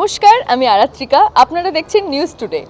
নমস্কার, আমি আরাত্রিকা। আপনারা দেখছেন নিউজ টুডে।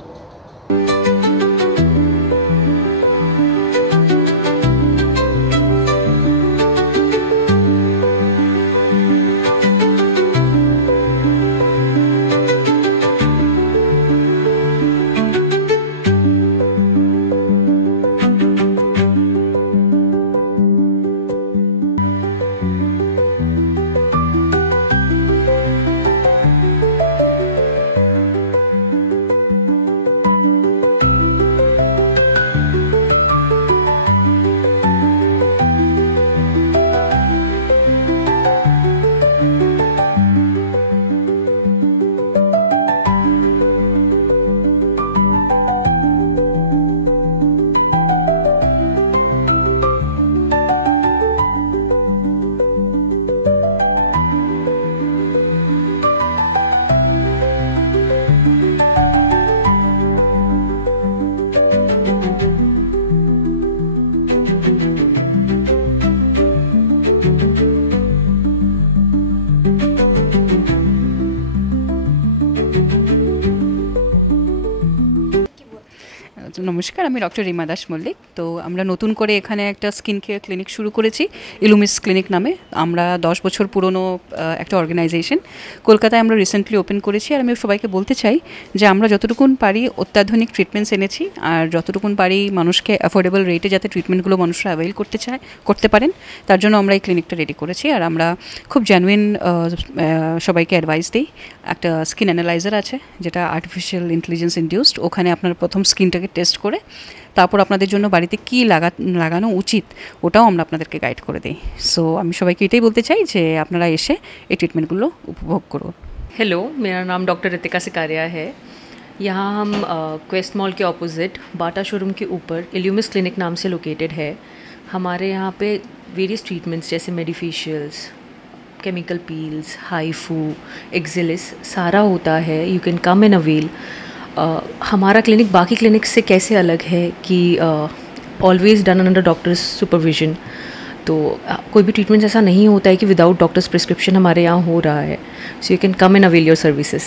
নমস্কার, আমি ডক্টর রিমা দাস মল্লিক। তো আমরা নতুন করে এখানে একটা স্কিন কেয়ার ক্লিনিক শুরু করেছি, ইলুমিস ক্লিনিক নামে। আমরা 10 বছর পুরনো একটা অর্গানাইজেশন, কলকাতায় আমরা রিসেন্টলি ওপেন করেছি। আর আমি সবাইকে বলতে চাই যে আমরা যতটুকুন পারি অত্যাধুনিক ট্রিটমেন্টস এনেছি, আর যতটুকুন পারি মানুষকে অ্যাফোর্ডেবল রেটে যাতে ট্রিটমেন্টগুলো মানুষরা অ্যাভেল করতে পারেন, তার জন্য আমরা এই ক্লিনিকটা রেডি করেছি। আর আমরা খুব জেনুইন সবাইকে অ্যাডভাইস দিই। একটা স্কিন অ্যানালাইজার আছে যেটা আর্টিফিশিয়াল ইন্টেলিজেন্স ইনডিউসড। ওখানে আপনার প্রথম স্কিনটাকে টেস্ট করে তারপর আপনাদের জন্য বাড়িতে কী লাগানো উচিত ওটাও আমরা আপনাদেরকে গাইড করে দিই। সো আমি সবাইকে এটাই বলতে চাই যে আপনারা এসে এই ট্রিটমেন্টগুলো উপভোগ করুন। हेलो, मेरा नाम डॉक्टर रितिका सिकारिया है। यहाँ हम क्वेस्ट मॉल के ऑपोजिट बाटा शोरूम के ऊपर इल्यूमिस क्लिनिक नाम से लोकेटेड है। हमारे यहाँ पे वेरियस ट्रीटमेंट्स जैसे मेडिफेशियल्स, केमिकल पील्स, हाइफू, एक्जिलिस सारा होता है। You can come in avail. हमारा क्लिनिक बाकी क्लिनिक से कैसे अलग है कि always done under doctors supervision. तो कोई भी ट्रीटमेंट ऐसा नहीं होता है कि विदाउट डॉक्टर्स प्रिस्क्रिप्शन हमारे यहाँ हो रहा है। So you can come and avail your services.